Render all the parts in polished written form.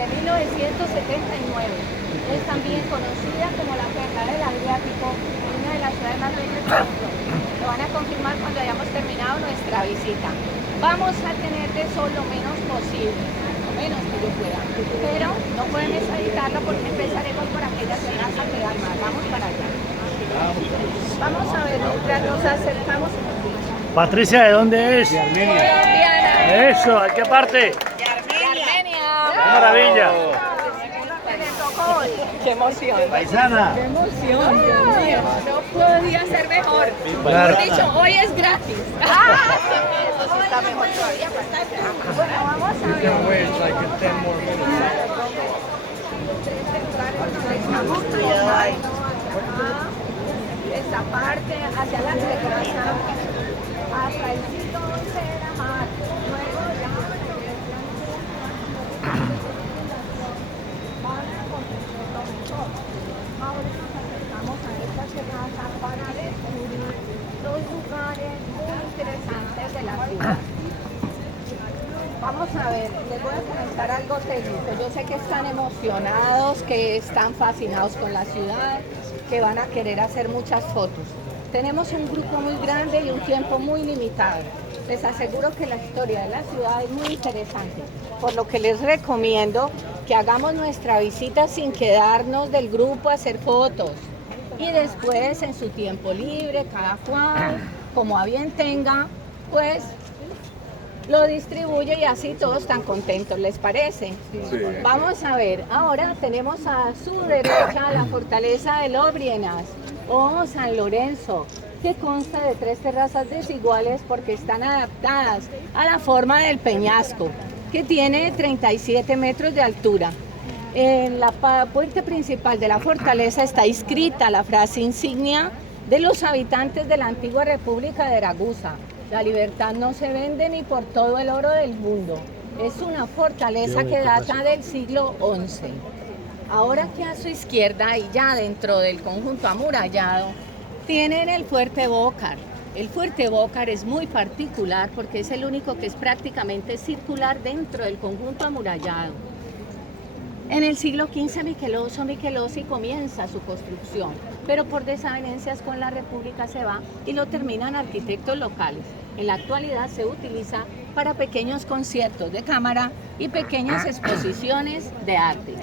de 1979. Es también conocida como la perla del Adriático, una de las ciudades más bellas del mundo. Lo van a confirmar cuando hayamos terminado nuestra visita. Vamos a tener de sol lo menos posible, lo menos que yo pueda, pero no podemos evitarlo porque empezaremos por aquella terraza que da al mar. Vamos para allá. Vamos a ver, mientras nos acercamos. Patricia, ¿de dónde es? De Armenia. Colombiana. Eso, ¿a qué parte? De Armenia. ¡Qué maravilla! ¡Qué emoción! Paisana. ¡Qué emoción! Dios mío, no podía ser mejor. Claro. Mejor dicho, hoy es gratis. ¡Ah! Eso sí está mejor todavía. Bueno, vamos a ver. Esta parte hacia la terraza, hasta el sitio donde era mar. Luego ya. Ahora nos acercamos a esta terraza para descubrir los lugares muy interesantes de la ciudad. Vamos a ver, les voy a comentar algo técnico. Yo sé que están emocionados, que están fascinados con la ciudad, que van a querer hacer muchas fotos. Tenemos un grupo muy grande y un tiempo muy limitado. Les aseguro que la historia de la ciudad es muy interesante, por lo que les recomiendo que hagamos nuestra visita sin quedarnos del grupo a hacer fotos. Y después, en su tiempo libre, cada cual, como a bien tenga, pues lo distribuye y así todos están contentos, ¿les parece? Sí. Vamos a ver, ahora tenemos a su derecha la fortaleza de Lobrienas o San Lorenzo, que consta de 3 terrazas desiguales porque están adaptadas a la forma del peñasco, que tiene 37 metros de altura. En la puerta principal de la fortaleza está inscrita la frase insignia de los habitantes de la antigua República de Ragusa: la libertad no se vende ni por todo el oro del mundo. Es una fortaleza que data del siglo XI. Ahora que a su izquierda y ya dentro del conjunto amurallado tienen el Fuerte Bócar. El Fuerte Bócar es muy particular porque es el único que es prácticamente circular dentro del conjunto amurallado. En el siglo XV Michelozzi comienza su construcción, pero por desavenencias con la República se va y lo terminan arquitectos locales. En la actualidad se utiliza para pequeños conciertos de cámara y pequeñas exposiciones de arte.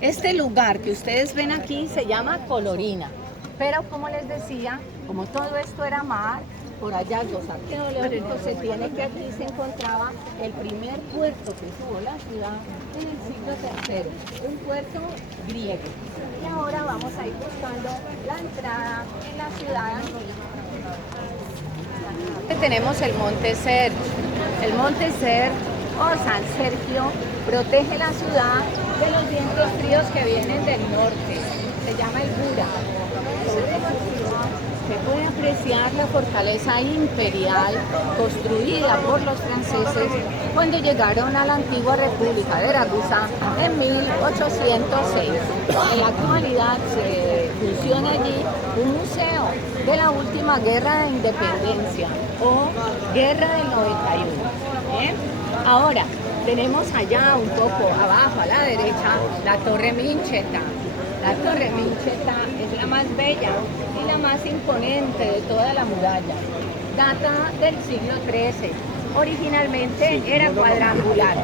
Este lugar que ustedes ven aquí se llama Colorina, pero como les decía, como todo esto era mar, por hallazgos arqueológicos se tiene que aquí se encontraba el primer puerto que tuvo la ciudad en el siglo III, un puerto griego. Y ahora vamos a ir buscando la entrada en la ciudad. Tenemos el Monte Ser. El Monte Ser o San Sergio protege la ciudad de los vientos fríos que vienen del norte. Se llama el Bura. Se puede apreciar la fortaleza imperial construida por los franceses cuando llegaron a la antigua República de Ragusa en 1806. En la actualidad se funciona allí un museo de la última guerra de independencia o guerra del 91. Ahora tenemos allá un poco abajo a la derecha la Torre Mincheta. La Torre Mincheta es la más bella y la más imponente de toda la muralla. Data del siglo XIII. Originalmente era cuadrangular,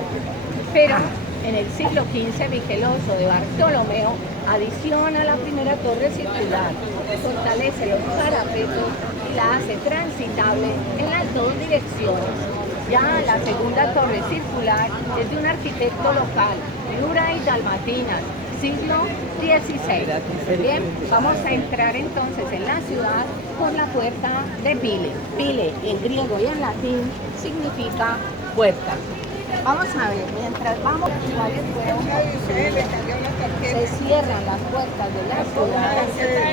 pero en el siglo XV Michelozzo de Bartolomeo adiciona la primera torre circular, fortalece los parapetos y la hace transitable en las dos direcciones. Ya la segunda torre circular es de un arquitecto local, Lura y Dalmatinas, siglo XVI. Bien, vamos a entrar entonces en la ciudad por la puerta de Pile. Pile en griego y en latín significa puerta. Vamos a ver, mientras vamos, se cierran las puertas de la ciudad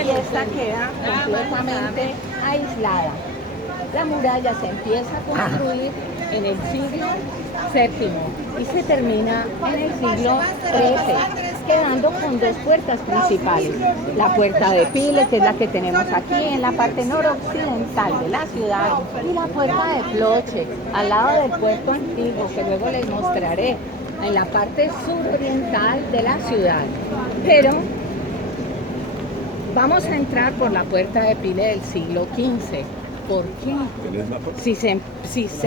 y esta queda completamente aislada. La muralla se empieza a construir en el siglo VII y se termina en el siglo XIII, quedando con dos puertas principales. La puerta de Pile, que es la que tenemos aquí en la parte noroccidental de la ciudad, y la puerta de Ploche, al lado del puerto antiguo, que luego les mostraré. en la parte suroriental de la ciudad. Pero vamos a entrar por la puerta de Pile del siglo XV. ¿Por qué? Si se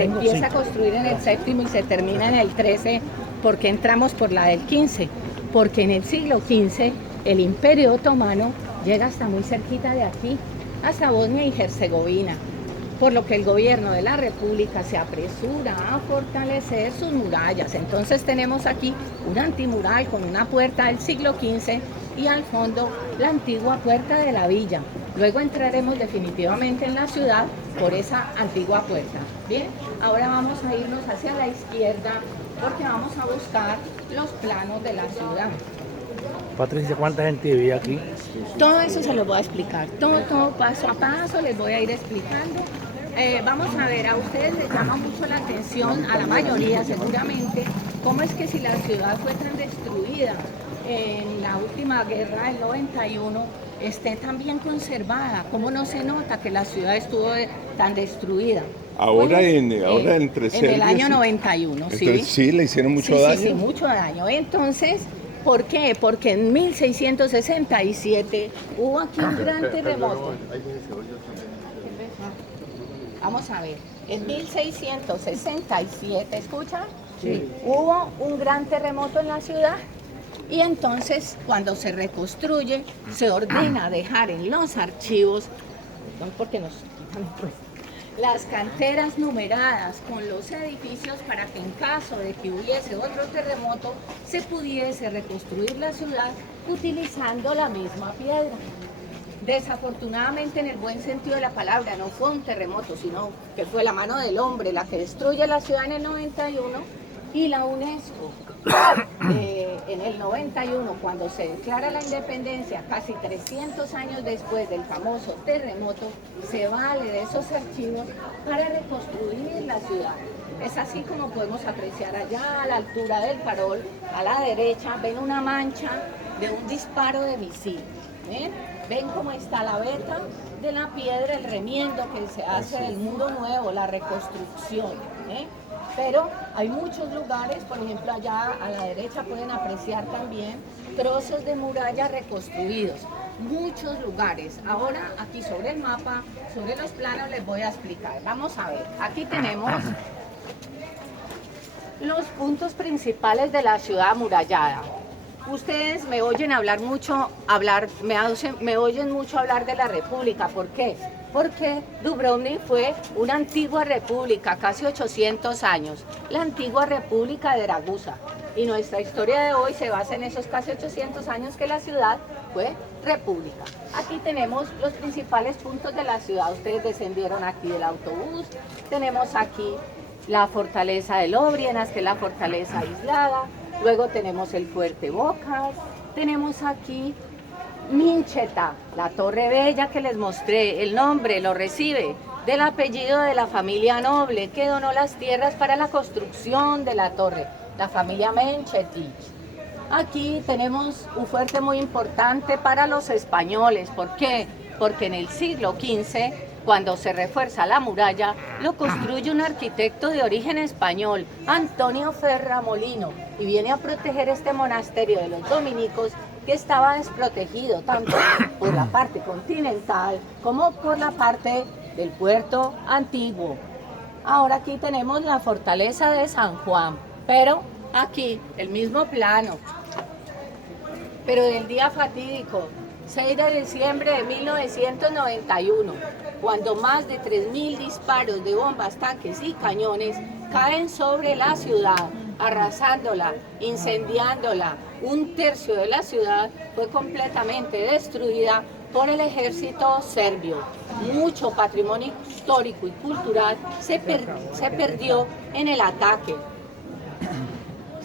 empieza a construir en el séptimo y se termina en el XIII, ¿por qué entramos por la del XV? Porque en el siglo XV el Imperio Otomano llega hasta muy cerquita de aquí, hasta Bosnia y Herzegovina, por lo que el gobierno de la República se apresura a fortalecer sus murallas. Entonces tenemos aquí un antimural con una puerta del siglo XV y al fondo la antigua puerta de la villa. Luego entraremos definitivamente en la ciudad por esa antigua puerta. Bien, ahora vamos a irnos hacia la izquierda porque vamos a buscar los planos de la ciudad. Patricia, ¿cuánta gente vivía aquí? Todo eso se los voy a explicar, todo paso a paso les voy a ir explicando. Vamos a ver, a ustedes les llama mucho la atención, a la mayoría seguramente, cómo es que si la ciudad fue tan destruida en la última guerra del 91, esté tan bien conservada, cómo no se nota que la ciudad estuvo tan destruida. Ahora, Pues, entre en el año 91, entonces, sí, le hicieron mucho daño. Sí, mucho daño. Entonces, ¿por qué? Porque en 1667 hubo aquí un gran terremoto. Vamos a ver, en 1667, ¿escucha? Sí. Hubo un gran terremoto en la ciudad y entonces cuando se reconstruye se ordena dejar en los archivos, porque nos quitan pues, las canteras numeradas con los edificios para que en caso de que hubiese otro terremoto se pudiese reconstruir la ciudad utilizando la misma piedra. Desafortunadamente, en el buen sentido de la palabra, no fue un terremoto, sino que fue la mano del hombre la que destruye la ciudad en el 91 y la UNESCO en el 91, cuando se declara la independencia, casi 300 años después del famoso terremoto, se vale de esos archivos para reconstruir la ciudad. Es así como podemos apreciar allá a la altura del farol, a la derecha, ven una mancha de un disparo de misil. Ven cómo está la veta de la piedra, el remiendo que se hace del muro nuevo, la reconstrucción. Pero hay muchos lugares, por ejemplo allá a la derecha pueden apreciar también trozos de muralla reconstruidos. Muchos lugares. Ahora aquí sobre el mapa, sobre los planos les voy a explicar. Vamos a ver, aquí tenemos los puntos principales de la ciudad amurallada. Ustedes me oyen hablar mucho, me oyen mucho hablar de la República. ¿Por qué? Porque Dubrovnik fue una antigua república, casi 800 años, la antigua República de Ragusa. Y nuestra historia de hoy se basa en esos casi 800 años que la ciudad fue república. Aquí tenemos los principales puntos de la ciudad. Ustedes descendieron aquí del autobús. Tenemos aquí la fortaleza de Lobrienas, que es la fortaleza aislada. Luego tenemos el Fuerte Bocas, tenemos aquí Mincheta, la Torre Bella que les mostré. El nombre lo recibe del apellido de la familia noble que donó las tierras para la construcción de la torre, la familia Menchetich. Aquí tenemos un fuerte muy importante para los españoles. ¿Por qué? Porque en el siglo XV, cuando se refuerza la muralla, lo construye un arquitecto de origen español, Antonio Ferra Molino, y viene a proteger este monasterio de los dominicos que estaba desprotegido tanto por la parte continental como por la parte del puerto antiguo. Ahora aquí tenemos la fortaleza de San Juan, pero aquí el mismo plano, pero del día fatídico, 6 de diciembre de 1991, cuando más de 3.000 disparos de bombas, tanques y cañones caen sobre la ciudad, arrasándola, incendiándola. Un tercio de la ciudad fue completamente destruida por el ejército serbio. Mucho patrimonio histórico y cultural se perdió en el ataque.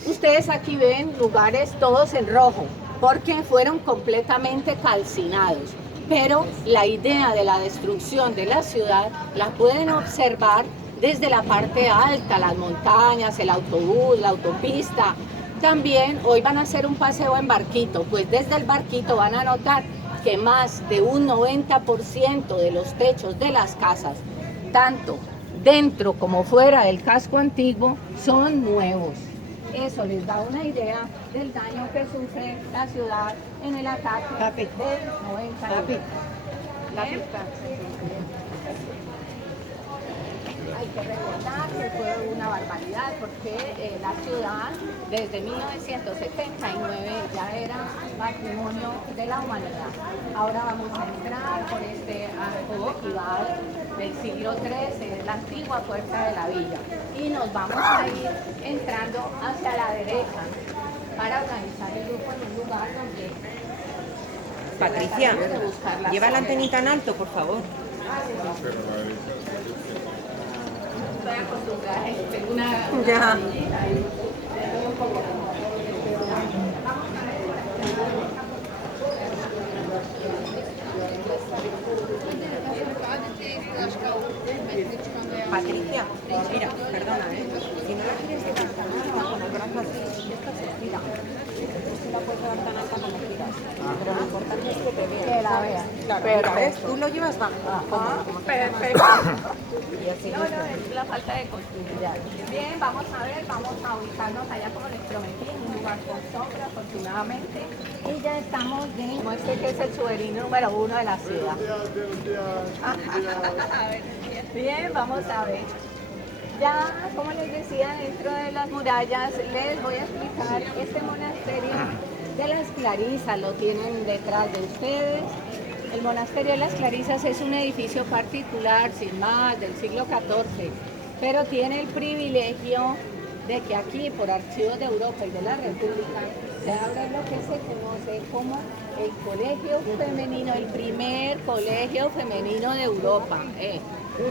Ustedes aquí ven lugares todos en rojo, porque fueron completamente calcinados. Pero la idea de la destrucción de la ciudad la pueden observar desde la parte alta, las montañas, el autobús, la autopista. También hoy van a hacer un paseo en barquito, pues desde el barquito van a notar que más de un 90% de los techos de las casas, tanto dentro como fuera del casco antiguo, son nuevos. Eso les da una idea del daño que sufre la ciudad en el ataque del 91. Hay que recordar que fue una barbaridad porque la ciudad desde 1979 ya era patrimonio de la humanidad. Ahora vamos a entrar por este arco ojival del siglo XIII, la antigua puerta de la villa, y nos vamos a ir entrando hacia la derecha para organizar el grupo en un lugar donde... Patricia, lleva la antenita en alto, por favor. Estoy acostumbrada, tengo una... Ya. Patricia, mira, perdona, si no la quieres dejar tan alta, con el brazo así, esta se estira. Tú la puedes llevar tan alta como quieras, pero lo importante es que te veas. Que la vean. Claro, mira, ¿ves? Tú lo llevas bajo. Perfecto. Y así No, es la falta de costumbre. Bien, vamos a ver, vamos a ubicarnos allá como les prometí, en un lugar con sombra, afortunadamente. Y ya estamos bien, como este que es el souvenir número 1 de la ciudad. Bien, vamos a ver. Ya, como les decía, dentro de las murallas les voy a explicar este monasterio de las Clarisas, lo tienen detrás de ustedes. El monasterio de las Clarisas es un edificio particular, sin más, del siglo XIV, pero tiene el privilegio de que aquí, por archivos de Europa y de la República, se abre lo que se conoce como el colegio femenino, el primer colegio femenino de Europa,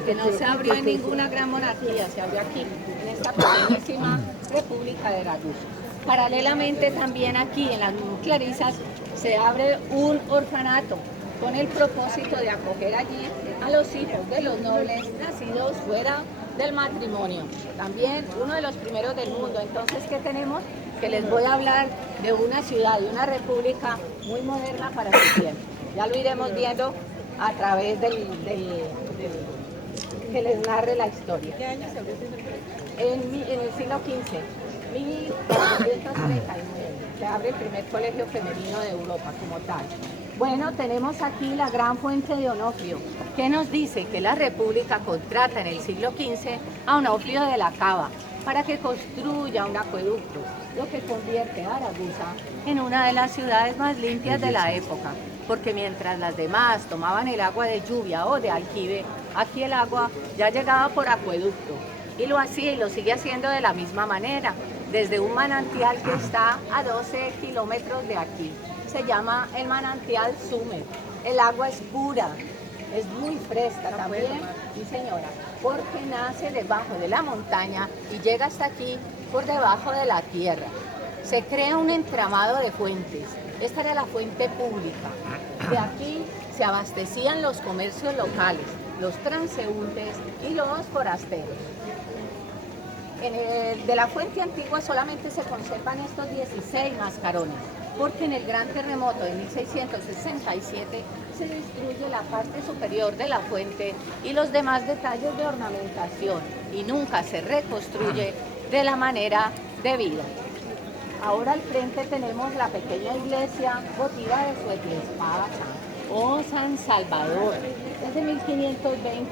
que no se abrió en ninguna gran monarquía, se abrió aquí, en esta pequeñísima República de Ragusos. Paralelamente también aquí en las Clarisas se abre un orfanato con el propósito de acoger allí a los hijos de los nobles nacidos fuera del matrimonio. También uno de los primeros del mundo. Entonces, ¿qué tenemos? Que les voy a hablar de una ciudad, de una república muy moderna para su tiempo. Ya lo iremos viendo a través que les narre la historia. ¿Qué año se abrió en el siglo XV, 1439, se abre el primer colegio femenino de Europa como tal. Bueno, tenemos aquí la gran fuente de Onofrio, que nos dice que la República contrata en el siglo XV a Onofrio de la Cava para que construya un acueducto, lo que convierte a Ragusa en una de las ciudades más limpias de la época, porque mientras las demás tomaban el agua de lluvia o de aljibe, aquí el agua ya llegaba por acueducto, y lo hacía y lo sigue haciendo de la misma manera, desde un manantial que está a 12 kilómetros de aquí. Se llama el manantial Sumer. El agua es pura, es muy fresca también, sí señora, porque nace debajo de la montaña y llega hasta aquí por debajo de la tierra. Se crea un entramado de fuentes. Esta era la fuente pública. De aquí se abastecían los comercios locales, los transeúntes y los forasteros. De la fuente antigua solamente se conservan estos 16 mascarones, porque en el gran terremoto de 1667 se destruye la parte superior de la fuente y los demás detalles de ornamentación, y nunca se reconstruye de la manera debida. Ahora al frente tenemos la pequeña iglesia votiva de Suetlespacha o San Salvador. Es de 1520.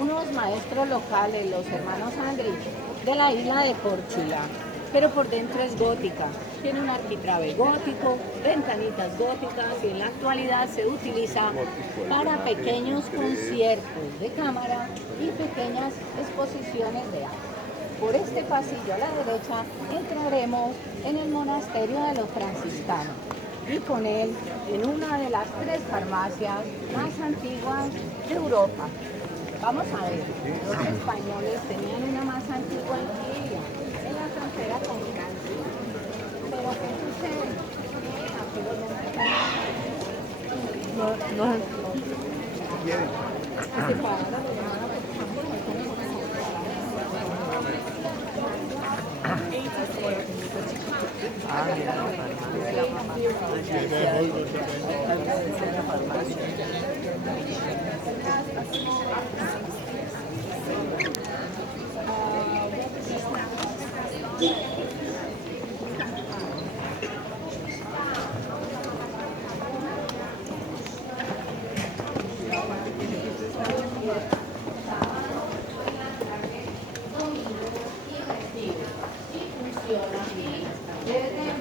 Unos maestros locales, los hermanos Andrés, de la isla de Córchula, pero por dentro es gótica. Tiene un arquitrabe gótico, ventanitas góticas, y en la actualidad se utiliza para pequeños conciertos de cámara y pequeñas exposiciones de arte. Por este pasillo a la derecha entraremos en el monasterio de los franciscanos, y con él en una de las 3 farmacias más antiguas de Europa. Vamos a ver, los españoles tenían una más antigua en Chile, en la frontera con Francia. Pero ¿qué sucede?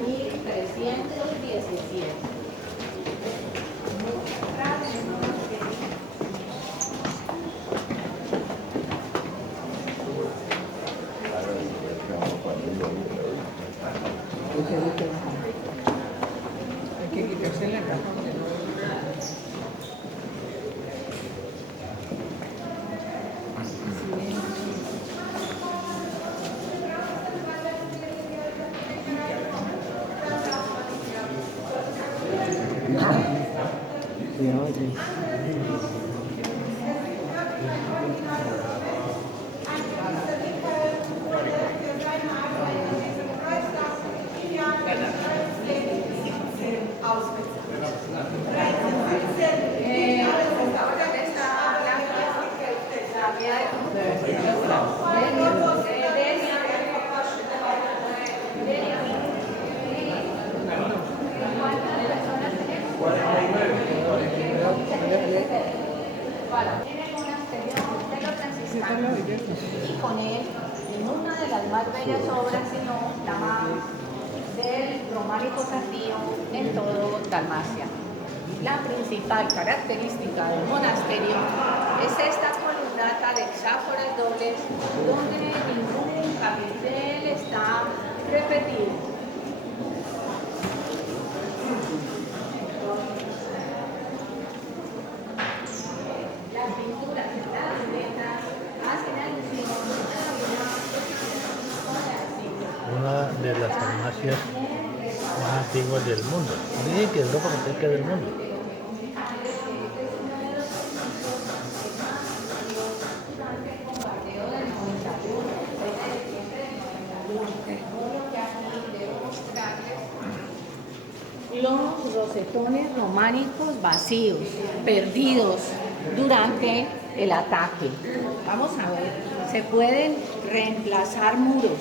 1317. Hay que quitarse la razón. Y con él, en una de las más bellas obras, sino la más del románico tardío en todo Dalmacia. La principal característica del monasterio es esta columnata de hexáforas dobles, donde ningún capitel está repetido. Las pinturas en las lunetas hacen alusión Una de las farmacias más antiguas del mundo. Dicen que es Europa que es del mundo. los rosetones románicos vacíos, perdidos durante el ataque. Vamos a ver, se pueden reemplazar muros,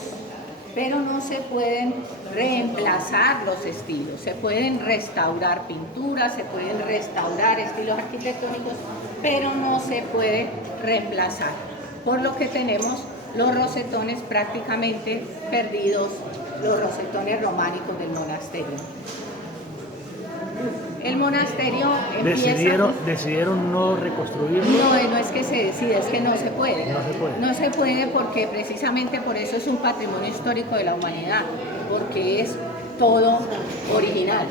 pero no se pueden reemplazar los estilos. Se pueden restaurar pinturas, se pueden restaurar estilos arquitectónicos, pero no se puede reemplazar. Por lo que tenemos los rosetones prácticamente perdidos, los rosetones románicos del monasterio. El monasterio empieza... ¿Decidieron no reconstruirlo? No es que se decida, es que no se puede. No se puede. No se puede porque precisamente por eso es un patrimonio histórico de la humanidad, porque es todo original.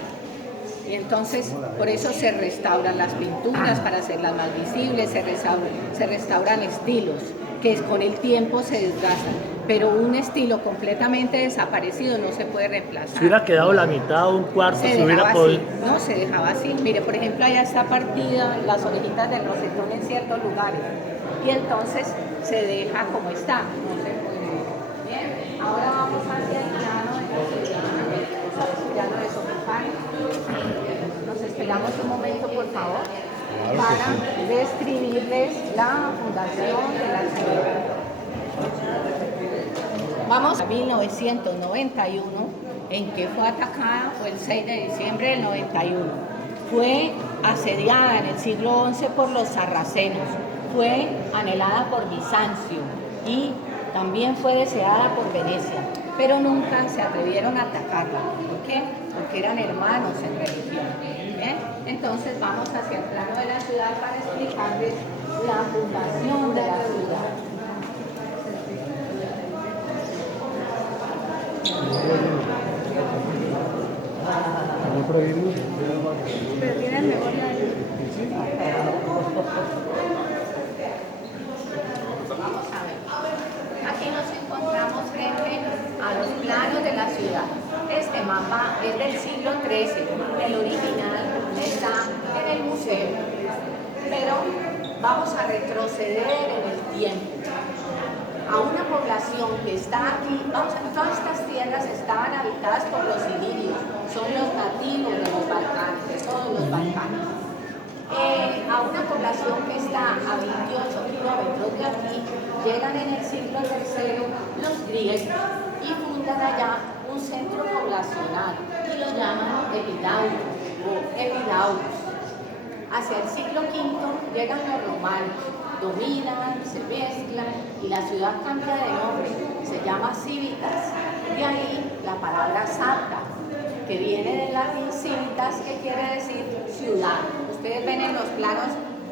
Y entonces por eso se restauran las pinturas para hacerlas más visibles, se restauran estilos que con el tiempo se desgastan, pero un estilo completamente desaparecido no se puede reemplazar. Si hubiera quedado la mitad o un cuarto, Se si hubiera dejaba podido... así, no, se dejaba así. Mire, por ejemplo, allá está partida las orejitas del rosetón en ciertos lugares y entonces se deja como está, no se puede. Bien, ahora vamos hacia el plano de la ciudad, plano de Sopipán. Nos esperamos un momento, por favor, para describirles la fundación de la ciudad. Vamos a 1991, en que fue atacada, fue el 6 de diciembre del 91. Fue asediada en el siglo XI por los sarracenos, fue anhelada por Bizancio y también fue deseada por Venecia, pero nunca se atrevieron a atacarla. ¿Por qué? Porque eran hermanos en religión. ¿Bien? Entonces vamos hacia el plano de la ciudad para explicarles la fundación de la ciudad. Pero tienen memoria de... Vamos a ver. Aquí nos encontramos frente a los planos de la ciudad. Este mapa es del siglo XIII. El original está en el museo. Pero vamos a retroceder en el tiempo a una población que está aquí. Todas estas tierras estaban habitadas por los ilirios, son los nativos de los Balcanes, de todos los Balcanes. A una población que está a 28 kilómetros de aquí, llegan en el siglo III los griegos y fundan allá un centro poblacional y lo llaman Epidaurus o Epidaurus. Hacia el siglo V llegan los romanos, dominan, se mezclan y la ciudad cambia de nombre, se llama Civitas, de ahí la palabra santa. que viene del latín civitas, que quiere decir ciudad. Ustedes ven en los planos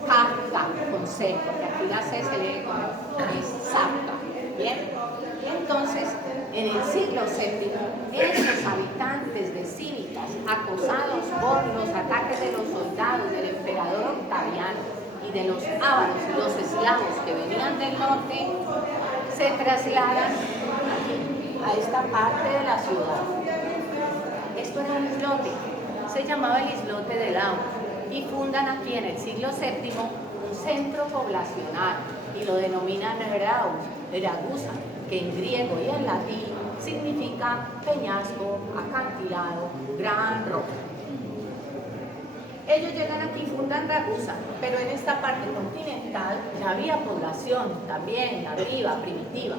carga con C, porque aquí la C se lee como exacta. Bien, y entonces en el siglo VII, esos habitantes de Civitas, acosados por los ataques de los soldados del emperador Octaviano y de los ávaros y los eslavos que venían del norte, se trasladan aquí, a esta parte de la ciudad. Esto era un islote, se llamaba el islote de Lau, y fundan aquí en el siglo VII un centro poblacional y lo denominan Ragusa, que en griego y en latín significa peñasco, acantilado, gran roca. Ellos llegan aquí y fundan Ragusa, pero en esta parte continental ya había población también, nativa, primitiva.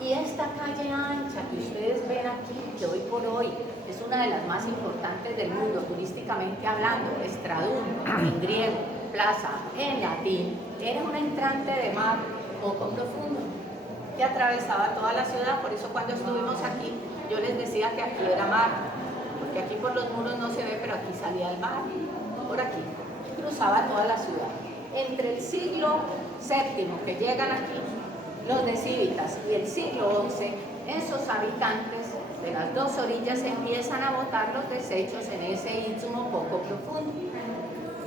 Y esta calle ancha que ustedes ven aquí, que hoy por hoy es una de las más importantes del mundo, turísticamente hablando, Estradún, en griego, plaza, en latín, era un entrante de mar poco profundo que atravesaba toda la ciudad. Por eso cuando estuvimos aquí, yo les decía que aquí era mar, porque aquí por los muros no se ve, pero aquí salía el mar, por aquí, cruzaba toda la ciudad. Entre el siglo VII que llegan aquí, los de Civitas, y el siglo XI, esos habitantes de las dos orillas empiezan a botar los desechos en ese istmo poco profundo.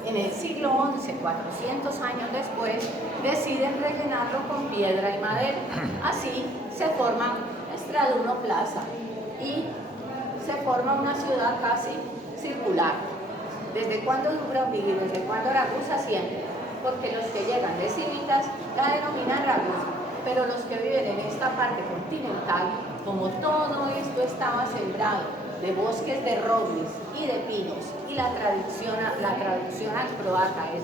En el siglo XI, 400 años después, deciden rellenarlo con piedra y madera. Así se forma Estraduno Plaza y se forma una ciudad casi circular. ¿Desde cuándo Dubrovnik y desde cuándo Ragusa? Siempre, porque los que llegan de Civitas la denominan Ragusa, pero los que viven en esta parte continental, como todo esto estaba sembrado de bosques de robles y de pinos, y la traducción al croata es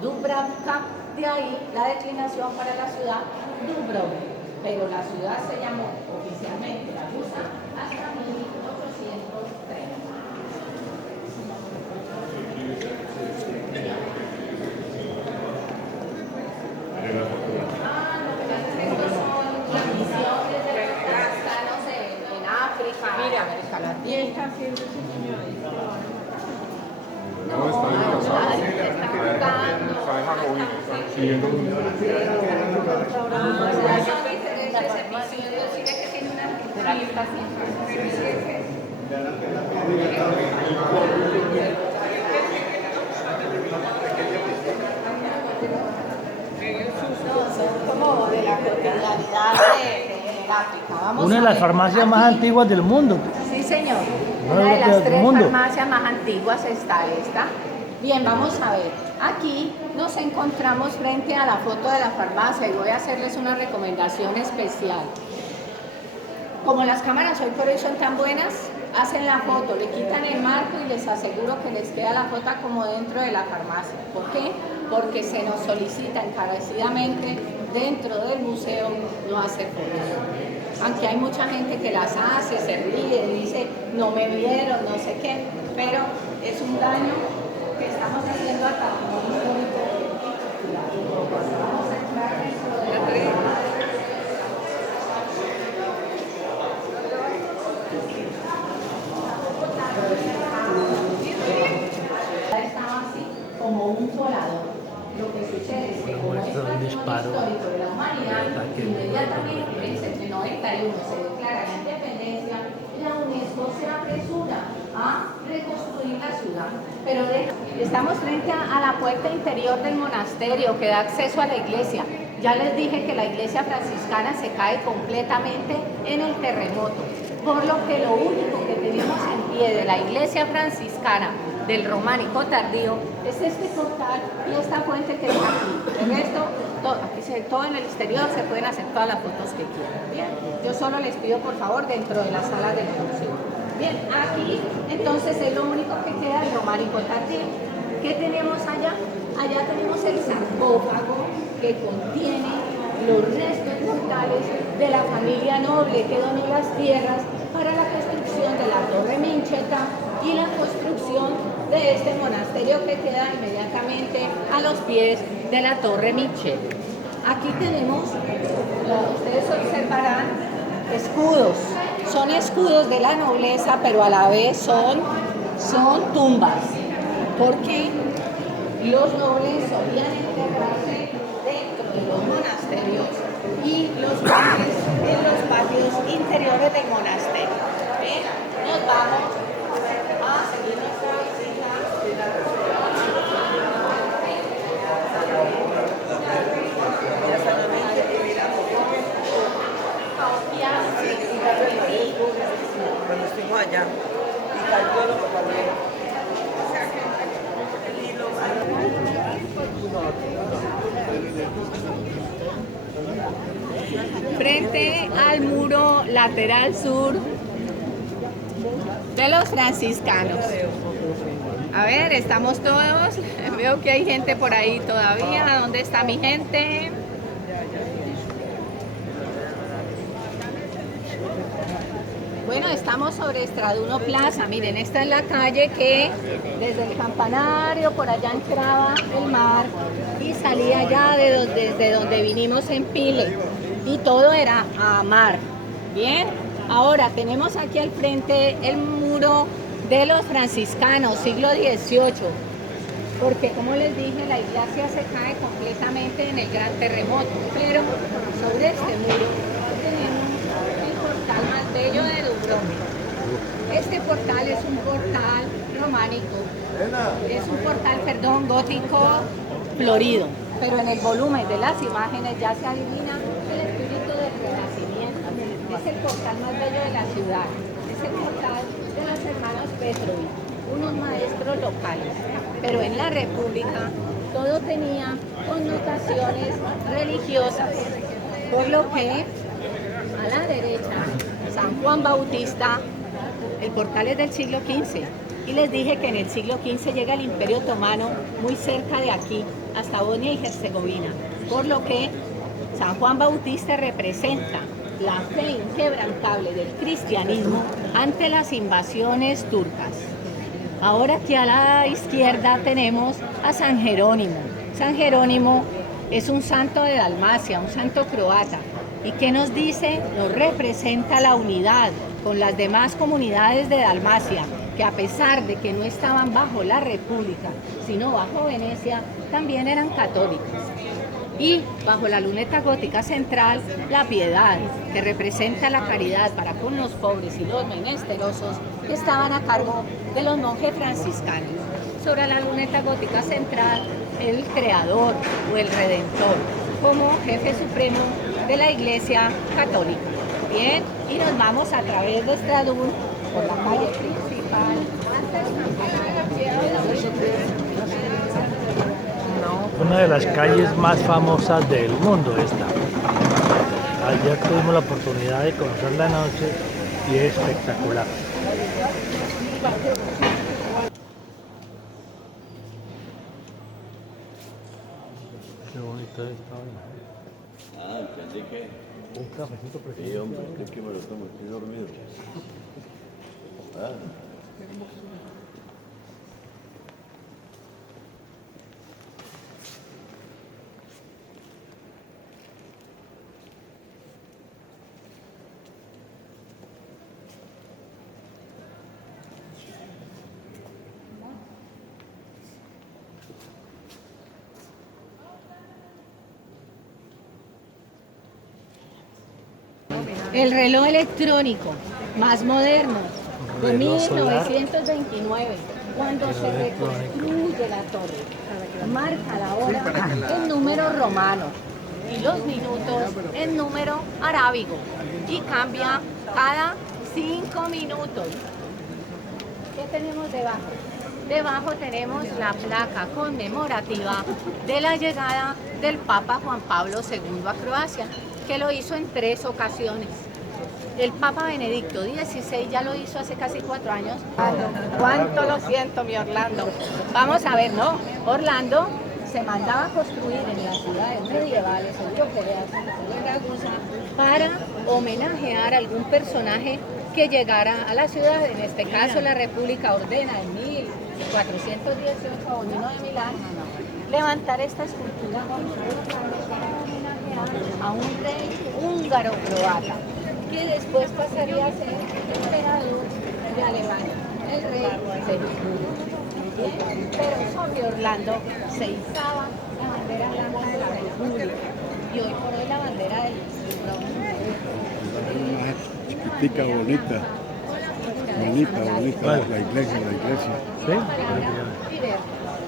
Dubravka, de ahí la declinación para la ciudad Dubrovnik, pero la ciudad se llamó oficialmente Ragusa hasta 1830. Mira, América Latina. y está haciendo ese niño ahí. No, está como de la cotidianidad de África. Vamos Una de a las ver. farmacias más Aquí- antiguas del mundo. Sí, señor. Una Una de europea las del tres mundo. farmacias más antiguas está esta. Bien, vamos a ver. Aquí nos encontramos frente a la foto de la farmacia y voy a hacerles una recomendación especial. Como las cámaras hoy por hoy son tan buenas, hacen la foto, le quitan el marco y les aseguro que les queda la foto como dentro de la farmacia. ¿Por qué? Porque se nos solicita encarecidamente dentro del museo no hacer fotos. Aunque hay mucha gente que las hace, se ríe, dice no me vieron, no sé qué, pero es un daño que estamos haciendo al patrimonio histórico y cultural. Vamos a entrar dentro de la farmacia. Estaba así como un colador. Lo que sucede es que como es Muestra un patrimonio disparo histórico de la humanidad, de ataque. inmediatamente en el 91 se declara la independencia, la UNESCO se apresura a reconstruir la ciudad. Pero estamos frente a la puerta interior del monasterio que da acceso a la iglesia. Ya les dije que la iglesia franciscana se cae completamente en el terremoto, por lo que lo único que tenemos en pie de la iglesia franciscana del románico tardío es este portal y esta fuente que está aquí. El resto, todo en el exterior se pueden hacer todas las fotos que quieran. Bien, yo solo les pido por favor dentro de la sala del museo. Bien, aquí entonces es lo único que queda del románico tardío. ¿Qué tenemos allá? Allá tenemos el sarcófago que contiene los restos mortales de la familia noble que donó las tierras para la construcción de la Torre Mincheta y la construcción de este monasterio que queda inmediatamente a los pies de la Torre Mincheta. Aquí tenemos, ustedes observarán, escudos. son escudos de la nobleza, pero a la vez son tumbas, porque los nobles solían enterrarse dentro de los monasterios y los monjes en los patios interiores del monasterio. Bien, nos vamos a seguir nuestra visita. Cuando estuvimos allá y cayó lo que Frente al muro lateral sur de los franciscanos. A ver, estamos todos. Veo que hay gente por ahí todavía. ¿Dónde está mi gente? Bueno, estamos sobre Estraduno Plaza. Miren, esta es la calle que desde el campanario por allá entraba el mar y salía ya desde donde vinimos en Pile. Y todo era a mar. Bien, ahora tenemos aquí al frente el muro de los franciscanos, siglo XVIII. Porque como les dije, la iglesia se cae completamente en el gran terremoto. Pero sobre este muro tenemos el portal más bello de Dubrovnik. Este portal es un portal románico, es un portal, gótico florido, pero en el volumen de las imágenes ya se adivina el espíritu del renacimiento. Es el portal más bello de la ciudad, es el portal de los hermanos Petrovi, unos maestros locales, pero en la República todo tenía connotaciones religiosas, por lo que a la derecha, San Juan Bautista, el portal es del siglo XV, y les dije que en el siglo XV llega el Imperio Otomano muy cerca de aquí, hasta Bosnia y Herzegovina, por lo que San Juan Bautista representa la fe inquebrantable del cristianismo ante las invasiones turcas. Ahora aquí a la izquierda tenemos a San Jerónimo. San Jerónimo es un santo de Dalmacia, un santo croata. ¿Y qué nos dice? Nos representa la unidad con las demás comunidades de Dalmacia, que a pesar de que no estaban bajo la República, sino bajo Venecia, también eran católicos. Y bajo la luneta gótica central, la piedad, que representa la caridad para con los pobres y los menesterosos, que estaban a cargo de los monjes franciscanos. Sobre la luneta gótica central, el Creador o el Redentor, como jefe supremo de la Iglesia Católica. Bien, y nos vamos a través de Estraduno por la calle principal, Una de las calles más famosas del mundo esta. Ayer tuvimos la oportunidad de conocerla anoche y es espectacular. Qué bonito está. Ah, entendí que. Un cafecito precioso. Sí, hombre, es que me lo tomo, estoy dormido. Ah. El reloj electrónico más moderno de Reloj solar. 1929, cuando se reconstruye la torre, marca la hora en número romano y los minutos en número arábigo y cambia cada 5 minutos. ¿Qué tenemos debajo? Debajo tenemos la placa conmemorativa de la llegada del Papa Juan Pablo II a Croacia, que lo hizo en 3 ocasiones. El Papa Benedicto XVI ya lo hizo hace casi 4 años. ¿Cuánto lo siento, mi Orlando? Vamos a ver, ¿no? Orlando se mandaba a construir en las ciudades medievales europeas para homenajear a algún personaje que llegara a la ciudad. En este caso, la República ordena en 1418 a Bonino de Milán levantar esta escultura para homenajear a un rey húngaro-croata, que después pasaría a ser emperador de Alemania, el rey Segismundo. Pero sobre Orlando se izaba la bandera blanca de la República y hoy por hoy la bandera del Una chiquitica, bonita. Bonita, bonita. La iglesia, la iglesia. ¿Sí? libertad.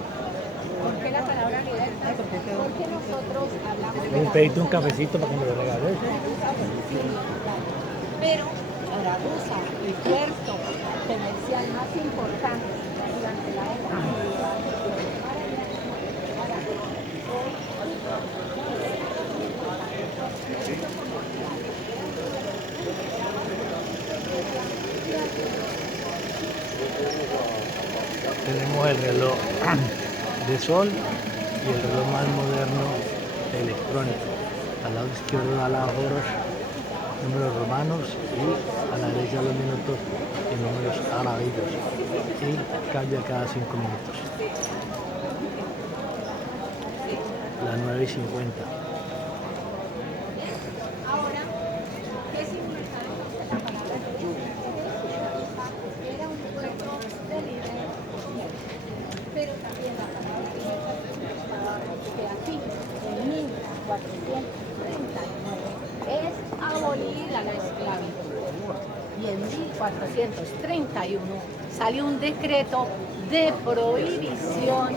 ¿Por qué la palabra libertad? Porque nosotros hablamos de Me pediste un cafecito para que me lo regales. pero la rusa, el puerto comercial más importante durante la época Tenemos el reloj de sol y el reloj más moderno electrónico. Al lado izquierdo da las horas, números romanos, y a la derecha los minutos y números arábigos. Y cambia cada 5 minutos. Las 9:50. Ahora, ¿qué significa la palabra era un puerto de libre, pero también la palabra que aquí, en 1439, es abolida la esclavitud. Y en 1431 salió un decreto de prohibición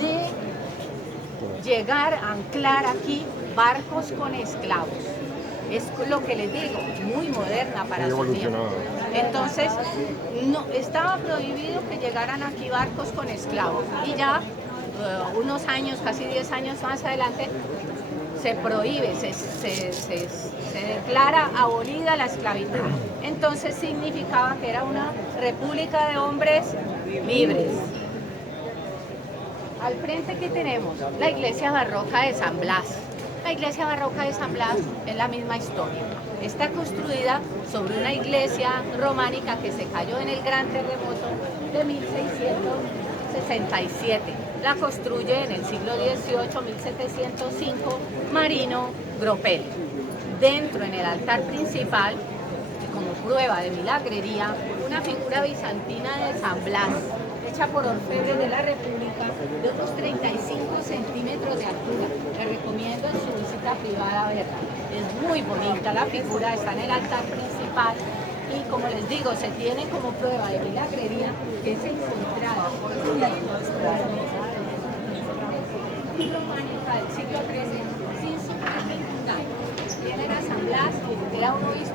de llegar a anclar aquí barcos con esclavos. Es lo que les digo, muy moderna para su tiempo. Entonces, no, estaba prohibido que llegaran aquí barcos con esclavos. Y ya unos años, casi 10 años más adelante, se prohíbe, se declara abolida la esclavitud. Entonces significaba que era una república de hombres libres. Al frente, ¿qué tenemos? La iglesia barroca de San Blas. La iglesia barroca de San Blas es la misma historia. Está construida sobre una iglesia románica que se cayó en el gran terremoto de 1667. La construye en el siglo XVIII, 1705, Marino Gropelli. Dentro, en el altar principal, como prueba de milagrería, una figura bizantina de San Blas, hecha por orfebres de la República, de unos 35 centímetros de altura. Les recomiendo en su visita privada verla. Es muy bonita la figura, está en el altar principal y, como les digo, se tiene como prueba de milagrería que es encontrada románica del siglo XIII sin sufrir ningún daño. Tienen a San Blas, que era un obispo